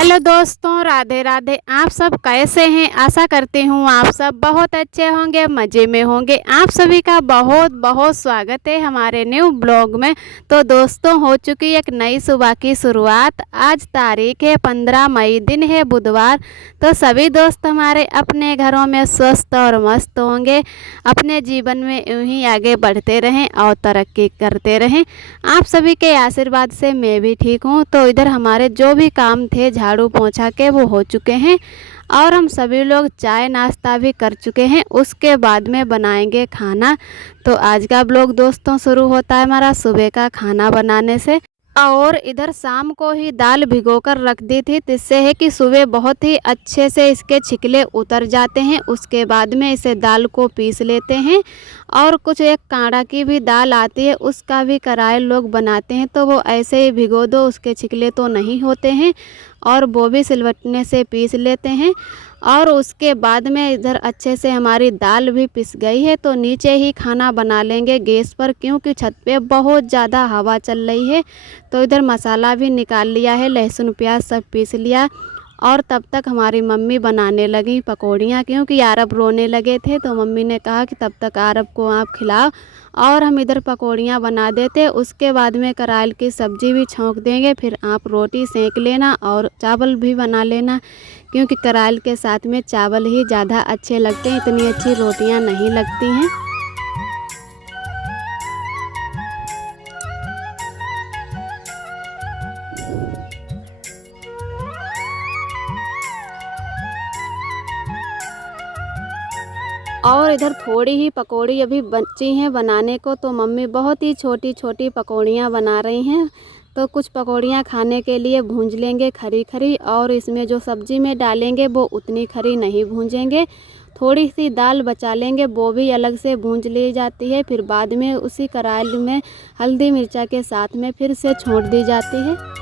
Hello दोस्तों, राधे राधे। आप सब कैसे हैं? आशा करती हूँ आप सब बहुत अच्छे होंगे, मज़े में होंगे। आप सभी का बहुत बहुत स्वागत है हमारे न्यू ब्लॉग में। तो दोस्तों, हो चुकी एक नई सुबह की शुरुआत। आज तारीख है 15 मई, दिन है बुधवार। तो सभी दोस्त हमारे अपने घरों में स्वस्थ और मस्त होंगे, अपने जीवन में यूं ही आगे बढ़ते रहें और तरक्की करते रहें। आप सभी के आशीर्वाद से मैं भी ठीक हूँ। तो इधर हमारे जो भी काम थे झाड़ू पोंछा के वो हो चुके हैं और हम सभी लोग चाय नाश्ता भी कर चुके हैं। उसके बाद में बनाएंगे खाना। तो आज का ब्लॉग दोस्तों शुरू होता है हमारा सुबह का खाना बनाने से। और इधर शाम को ही दाल भिगोकर रख दी थी, जिससे है कि सुबह बहुत ही अच्छे से इसके छिकले उतर जाते हैं। उसके बाद में इसे दाल को पीस लेते हैं। और कुछ एक काढ़ा की भी दाल आती है, उसका भी करायल लोग बनाते हैं। तो वो ऐसे ही भिगो दो, उसके छिकले तो नहीं होते हैं और वो भी सिलवटने से पीस लेते हैं। और उसके बाद में इधर अच्छे से हमारी दाल भी पिस गई है। तो नीचे ही खाना बना लेंगे गैस पर, क्योंकि छत पे बहुत ज़्यादा हवा चल रही है। तो इधर मसाला भी निकाल लिया है, लहसुन प्याज सब पीस लिया। और तब तक हमारी मम्मी बनाने लगी पकौड़ियाँ, क्योंकि आरब रोने लगे थे। तो मम्मी ने कहा कि तब तक आरब को आप खिलाओ और हम इधर पकौड़ियाँ बना देते। उसके बाद में करायल की सब्ज़ी भी छौंक देंगे, फिर आप रोटी सेंक लेना और चावल भी बना लेना, क्योंकि करायल के साथ में चावल ही ज़्यादा अच्छे लगते हैं, इतनी अच्छी रोटियाँ नहीं लगती हैं। और इधर थोड़ी ही पकौड़ी अभी बची हैं बनाने को। तो मम्मी बहुत ही छोटी छोटी पकौड़ियाँ बना रही हैं। तो कुछ पकौड़ियाँ खाने के लिए भूंज लेंगे खरी खरी, और इसमें जो सब्ज़ी में डालेंगे वो उतनी खरी नहीं भूंजेंगे। थोड़ी सी दाल बचा लेंगे, वो भी अलग से भूंज ली जाती है। फिर बाद में उसी करायल में हल्दी मिर्चा के साथ में फिर से छोड़ दी जाती है।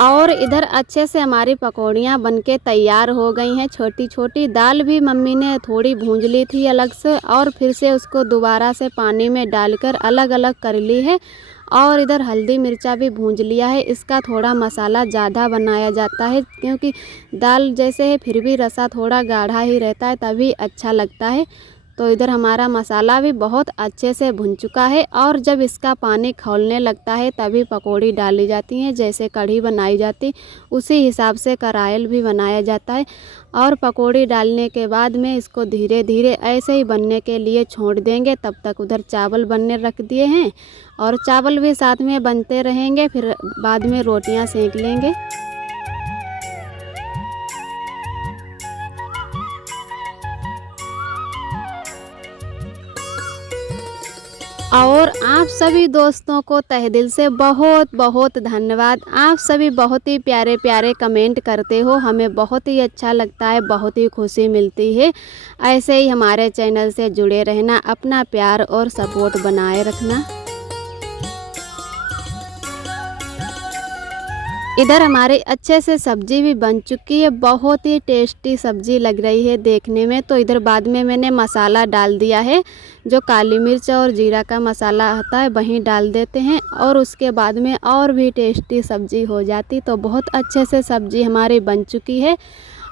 और इधर अच्छे से हमारी पकौड़ियाँ बनके तैयार हो गई हैं छोटी छोटी। दाल भी मम्मी ने थोड़ी भूंज ली थी अलग से, और फिर से उसको दोबारा से पानी में डालकर अलग अलग कर ली है। और इधर हल्दी मिर्चा भी भूंज लिया है। इसका थोड़ा मसाला ज़्यादा बनाया जाता है, क्योंकि दाल जैसे है फिर भी रसा थोड़ा गाढ़ा ही रहता है, तभी अच्छा लगता है। तो इधर हमारा मसाला भी बहुत अच्छे से भुन चुका है। और जब इसका पानी खौलने लगता है तभी पकौड़ी डाली जाती हैं, जैसे कढ़ी बनाई जाती उसी हिसाब से करायल भी बनाया जाता है। और पकौड़ी डालने के बाद में इसको धीरे धीरे ऐसे ही बनने के लिए छोड़ देंगे। तब तक उधर चावल बनने रख दिए हैं और चावल भी साथ में बनते रहेंगे, फिर बाद में रोटियां सेंक लेंगे। और आप सभी दोस्तों को तहे दिल से बहुत बहुत धन्यवाद। आप सभी बहुत ही प्यारे प्यारे कमेंट करते हो, हमें बहुत ही अच्छा लगता है, बहुत ही खुशी मिलती है। ऐसे ही हमारे चैनल से जुड़े रहना, अपना प्यार और सपोर्ट बनाए रखना। इधर हमारी अच्छे से सब्ज़ी भी बन चुकी है, बहुत ही टेस्टी सब्ज़ी लग रही है देखने में। तो इधर बाद में मैंने मसाला डाल दिया है, जो काली मिर्च और जीरा का मसाला होता है वहीं डाल देते हैं, और उसके बाद में और भी टेस्टी सब्ज़ी हो जाती। तो बहुत अच्छे से सब्ज़ी हमारी बन चुकी है।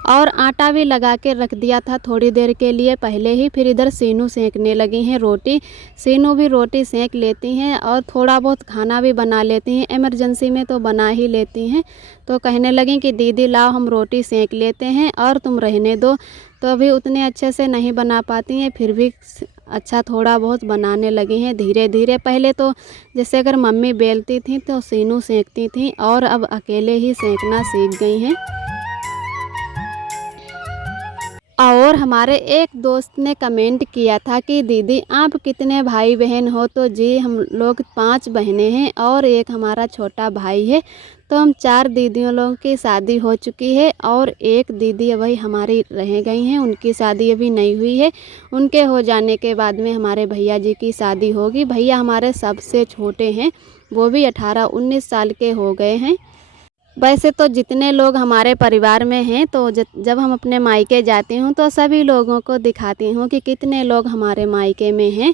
और आटा भी लगा के रख दिया था थोड़ी देर के लिए पहले ही। फिर इधर सीनू सेंकने लगी हैं रोटी। सीनू भी रोटी सेंक लेती हैं और थोड़ा बहुत खाना भी बना लेती हैं, इमरजेंसी में तो बना ही लेती हैं। तो कहने लगी कि दीदी लाओ हम रोटी सेंक लेते हैं और तुम रहने दो। तो अभी उतने अच्छे से नहीं बना पाती हैं, फिर भी अच्छा थोड़ा बहुत बनाने लगी हैं धीरे धीरे। पहले तो जैसे अगर मम्मी बेलती थी तो सीनू सेंकती थी, और अब अकेले ही सेंकना सीख गई हैं। और हमारे एक दोस्त ने कमेंट किया था कि दीदी आप कितने भाई बहन हो? तो जी हम लोग 5 बहनें हैं और एक हमारा छोटा भाई है। तो हम 4 दीदियों लोगों की शादी हो चुकी है, और एक दीदी अभी हमारी रह गई हैं, उनकी शादी अभी नहीं हुई है। उनके हो जाने के बाद में हमारे भैया जी की शादी होगी। भैया हमारे सबसे छोटे हैं, वो भी 18-19 साल के हो गए हैं। वैसे तो जितने लोग हमारे परिवार में हैं तो जब हम अपने मायके जाती हूँ तो सभी लोगों को दिखाती हूँ कि कितने लोग हमारे मायके में हैं,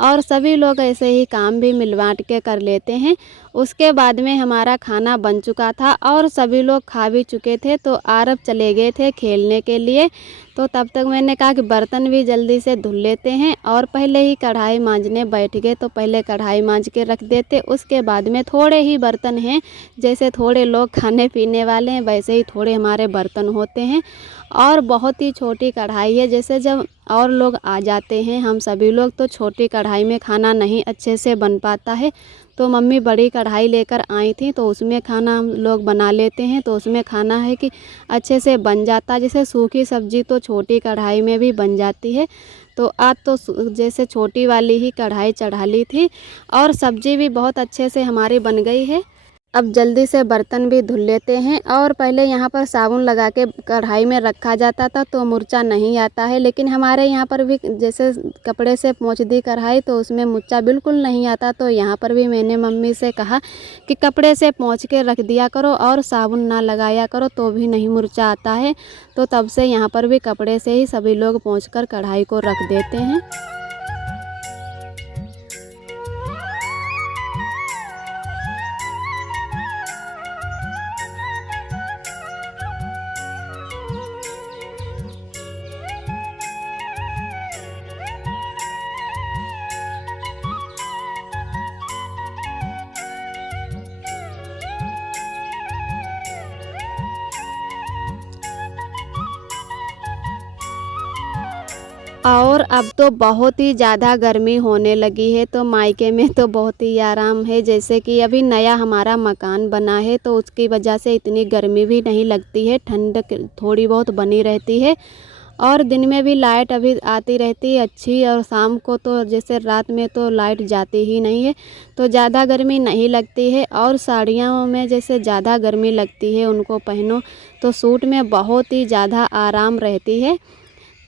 और सभी लोग ऐसे ही काम भी मिल बाँट के कर लेते हैं। उसके बाद में हमारा खाना बन चुका था और सभी लोग खा भी चुके थे, तो आरव चले गए थे खेलने के लिए। तो तब तक मैंने कहा कि बर्तन भी जल्दी से धुल लेते हैं, और पहले ही कढ़ाई मांजने बैठ गए तो पहले कढ़ाई मांज के रख देते। उसके बाद में थोड़े ही बर्तन हैं, जैसे थोड़े लोग खाने पीने वाले हैं वैसे ही थोड़े हमारे बर्तन होते हैं, और बहुत ही छोटी कढ़ाई है। जैसे जब और लोग आ जाते हैं हम सभी लोग, तो छोटी कढ़ाई में खाना नहीं अच्छे से बन पाता है, तो मम्मी बड़ी कढ़ाई लेकर आई थी, तो उसमें खाना हम लोग बना लेते हैं। तो उसमें खाना है कि अच्छे से बन जाता, जैसे सूखी सब्जी तो छोटी कढ़ाई में भी बन जाती है। तो आज तो जैसे छोटी वाली ही कढ़ाई चढ़ा ली थी, और सब्जी भी बहुत अच्छे से हमारी बन गई है। अब जल्दी से बर्तन भी धुल लेते हैं, और पहले यहाँ पर साबुन लगा के कढ़ाई में रखा जाता था तो मुर्चा नहीं आता है, लेकिन हमारे यहाँ पर भी जैसे कपड़े से पोंछ दी कढ़ाई तो उसमें मुर्चा बिल्कुल नहीं आता। तो यहाँ पर भी मैंने मम्मी से कहा कि कपड़े से पोंछ के रख दिया करो और साबुन ना लगाया करो, तो भी नहीं मुर्चा आता है। तो तब से यहाँ पर भी कपड़े से ही सभी लोग पोंछ कर कढ़ाई को रख देते हैं। और अब तो बहुत ही ज़्यादा गर्मी होने लगी है, तो मायके में तो बहुत ही आराम है। जैसे कि अभी नया हमारा मकान बना है तो उसकी वजह से इतनी गर्मी भी नहीं लगती है, ठंडक थोड़ी बहुत बनी रहती है, और दिन में भी लाइट अभी आती रहती है अच्छी, और शाम को तो जैसे रात में तो लाइट जाती ही नहीं है, तो ज़्यादा गर्मी नहीं लगती है। और साड़ियों में जैसे ज़्यादा गर्मी लगती है उनको पहनो तो सूट में बहुत ही ज़्यादा आराम रहती है।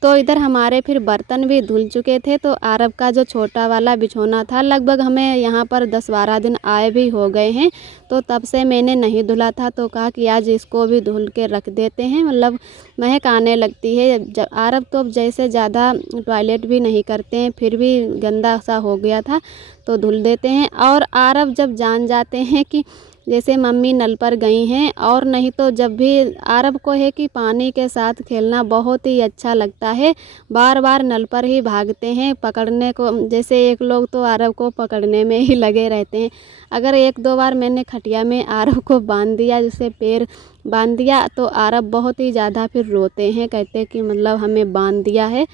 तो इधर हमारे फिर बर्तन भी धुल चुके थे, तो आरव का जो छोटा वाला बिछौना था, लगभग हमें यहाँ पर 10-12 दिन आए भी हो गए हैं, तो तब से मैंने नहीं धुला था। तो कहा कि आज इसको भी धुल के रख देते हैं, मतलब महक आने लगती है। जब आरव तो अब जैसे ज़्यादा टॉयलेट भी नहीं करते हैं, फिर भी गंदा सा हो गया था तो धुल देते हैं। और आरव जब जान जाते हैं कि जैसे मम्मी नल पर गई हैं, और नहीं तो जब भी आरव को है कि पानी के साथ खेलना बहुत ही अच्छा लगता है, बार बार नल पर ही भागते हैं पकड़ने को। जैसे एक लोग तो आरव को पकड़ने में ही लगे रहते हैं। अगर 1-2 बार मैंने खटिया में आरव को बांध दिया, जैसे पैर बांध दिया, तो आरव बहुत ही ज़्यादा फिर रोते हैं, कहते हैं कि मतलब हमें बांध दिया है।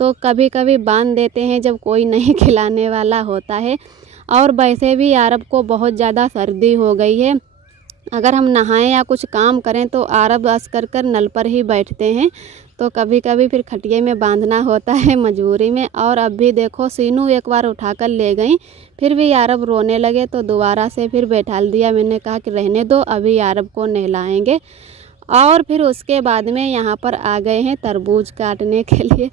तो कभी कभी बांध देते हैं जब कोई नहीं खिलाने वाला होता है। और वैसे भी आरव को बहुत ज़्यादा सर्दी हो गई है, अगर हम नहाएं या कुछ काम करें तो आरव बस कर नल पर ही बैठते हैं, तो कभी कभी फिर खटिए में बांधना होता है मजबूरी में। और अब भी देखो सीनू एक बार उठाकर ले गई, फिर भी आरव रोने लगे तो दोबारा से फिर बैठा दिया। मैंने कहा कि रहने दो, अभी आरव को नहलाएंगे। और फिर उसके बाद में यहाँ पर आ गए हैं तरबूज काटने के लिए।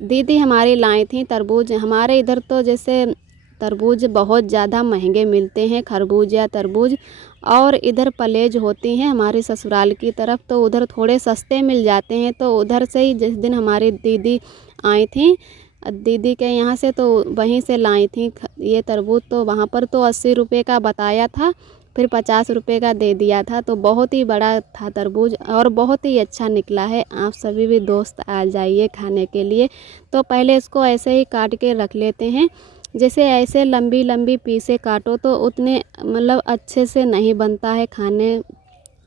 दीदी हमारी लाई थी तरबूज। हमारे इधर तो जैसे तरबूज बहुत ज़्यादा महंगे मिलते हैं, खरबूज या तरबूज, और इधर पलेज होती हैं हमारे ससुराल की तरफ, तो उधर थोड़े सस्ते मिल जाते हैं। तो उधर से ही जिस दिन हमारी दीदी आई थी दीदी के यहाँ से, तो वहीं से लाई थी ये तरबूज। तो वहाँ पर तो 80 रुपये का बताया था, फिर 50 रुपये का दे दिया था, तो बहुत ही बड़ा था तरबूज और बहुत ही अच्छा निकला है। आप सभी भी दोस्त आ जाइए खाने के लिए। तो पहले इसको ऐसे ही काट के रख लेते हैं, जैसे ऐसे लंबी लंबी पीसे काटो तो उतने मतलब अच्छे से नहीं बनता है खाने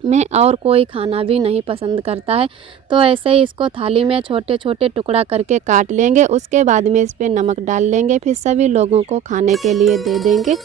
में, और कोई खाना भी नहीं पसंद करता है। तो ऐसे ही इसको थाली में छोटे छोटे टुकड़ा करके काट लेंगे, उसके बाद में इस पर नमक डाल लेंगे, फिर सभी लोगों को खाने के लिए दे देंगे।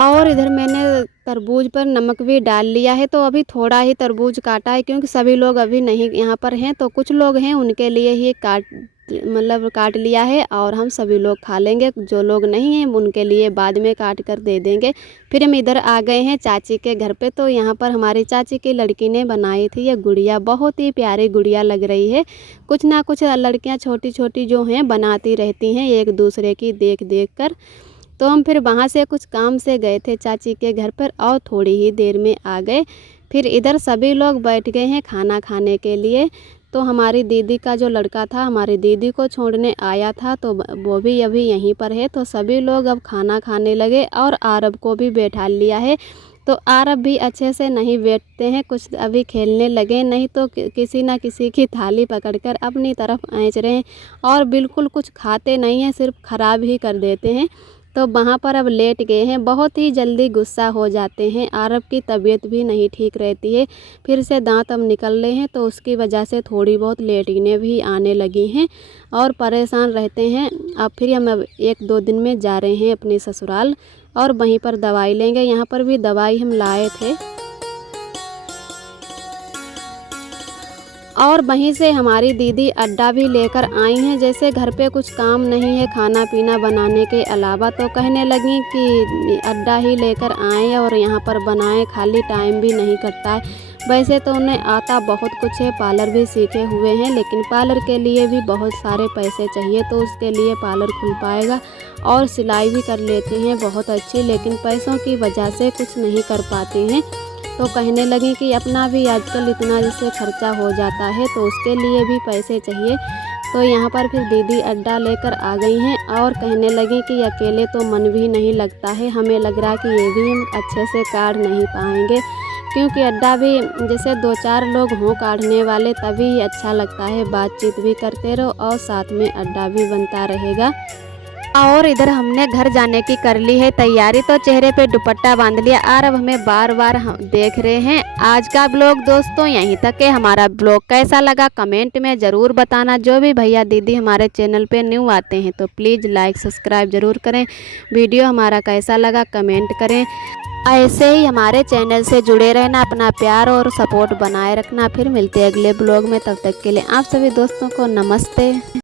और इधर मैंने तरबूज पर नमक भी डाल लिया है। तो अभी थोड़ा ही तरबूज काटा है क्योंकि सभी लोग अभी नहीं यहाँ पर हैं, तो कुछ लोग हैं उनके लिए ही काट लिया है और हम सभी लोग खा लेंगे। जो लोग नहीं हैं उनके लिए बाद में काट कर दे देंगे। फिर हम इधर आ गए हैं चाची के घर पे। तो यहाँ पर हमारी चाची की लड़की ने बनाई थी ये गुड़िया, बहुत ही प्यारी गुड़िया लग रही है। कुछ ना कुछ लड़कियाँ छोटी छोटी जो हैं बनाती रहती हैं एक दूसरे की देख देख कर। तो हम फिर वहाँ से कुछ काम से गए थे चाची के घर पर और थोड़ी ही देर में आ गए। फिर इधर सभी लोग बैठ गए हैं खाना खाने के लिए। तो हमारी दीदी का जो लड़का था हमारी दीदी को छोड़ने आया था, तो वो भी अभी यहीं पर है। तो सभी लोग अब खाना खाने लगे और आरब को भी बैठा लिया है। तो आरब भी अच्छे से नहीं बैठते हैं, कुछ अभी खेलने लगे, नहीं तो किसी ना किसी की थाली पकड़कर अपनी तरफ खींच रहे हैं और बिल्कुल कुछ खाते नहीं हैं, सिर्फ ख़राब ही कर देते हैं। तो वहाँ पर अब लेट गए हैं, बहुत ही जल्दी गुस्सा हो जाते हैं। आरब की तबीयत भी नहीं ठीक रहती है, फिर से दांत अब निकल रहे हैं, तो उसकी वजह से थोड़ी बहुत लेटने भी आने लगी हैं और परेशान रहते हैं। अब फिर हम अब 1-2 दिन में जा रहे हैं अपने ससुराल और वहीं पर दवाई लेंगे। यहाँ पर भी दवाई हम लाए थे और वहीं से हमारी दीदी अड्डा भी लेकर आई हैं। जैसे घर पे कुछ काम नहीं है खाना पीना बनाने के अलावा, तो कहने लगी कि अड्डा ही लेकर आएँ और यहाँ पर बनाएं, खाली टाइम भी नहीं कटता है। वैसे तो उन्हें आता बहुत कुछ है, पार्लर भी सीखे हुए हैं, लेकिन पार्लर के लिए भी बहुत सारे पैसे चाहिए। तो उसके लिए पार्लर खुल पाएगा और सिलाई भी कर लेती हैं बहुत अच्छी, लेकिन पैसों की वजह से कुछ नहीं कर पाती हैं। तो कहने लगी कि अपना भी आजकल इतना जैसे खर्चा हो जाता है, तो उसके लिए भी पैसे चाहिए। तो यहाँ पर फिर दीदी अड्डा लेकर आ गई हैं और कहने लगी कि अकेले तो मन भी नहीं लगता है, हमें लग रहा कि ये भी हम अच्छे से काढ़ नहीं पाएंगे, क्योंकि अड्डा भी जैसे 2-4 लोग हों काढ़ने वाले तभी अच्छा लगता है, बातचीत भी करते रहो और साथ में अड्डा भी बनता रहेगा। और इधर हमने घर जाने की कर ली है तैयारी, तो चेहरे पे दुपट्टा बांध लिया और अब हमें बार बार हम देख रहे हैं। आज का ब्लॉग दोस्तों यहीं तक है। हमारा ब्लॉग कैसा लगा कमेंट में ज़रूर बताना। जो भी भैया दीदी हमारे चैनल पे न्यू आते हैं तो प्लीज़ लाइक सब्सक्राइब ज़रूर करें। वीडियो हमारा कैसा लगा कमेंट करें। ऐसे ही हमारे चैनल से जुड़े रहना, अपना प्यार और सपोर्ट बनाए रखना। फिर मिलते हैं अगले ब्लॉग में, तब तक के लिए आप सभी दोस्तों को नमस्ते।